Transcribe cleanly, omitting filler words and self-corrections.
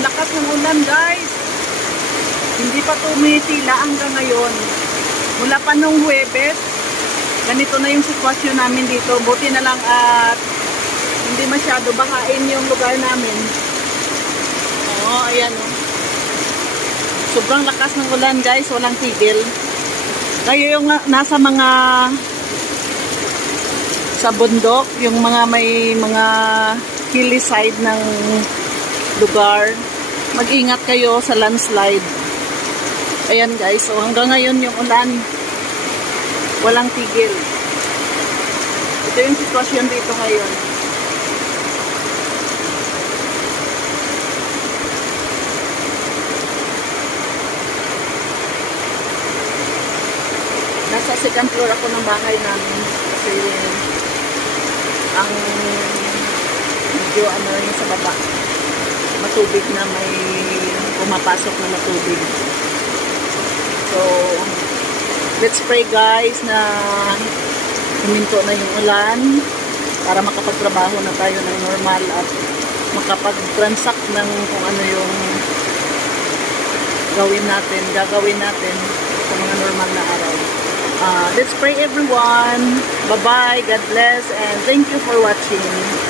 Ang lakas ng ulan, guys. Hindi pa tumitila hanggang ngayon. Mula pa nung Huwebes, ganito na yung sitwasyon namin dito. Buti na lang at hindi masyado bahain yung lugar namin. Oo, ayan o. Sobrang lakas ng ulan, guys. Walang tigil. Kayo yung nasa mga sa bundok, yung mga may mga hilly side ng lugar, mag-ingat kayo sa landslide. Ayan guys, so hanggang ngayon yung ulan, walang tigil. Ito yung sitwasyon dito ngayon. Nasa second floor ako ng bahay namin kasi ang medyo ano yung sa baba, matubig na, may pumapasok na matubig. So let's pray guys na huminto na yung ulan para makapagtrabaho na tayo ng normal at makapag-transact ng kung ano yung gagawin natin sa mga normal na araw. Let's pray everyone. Bye-bye. God bless and thank you for watching.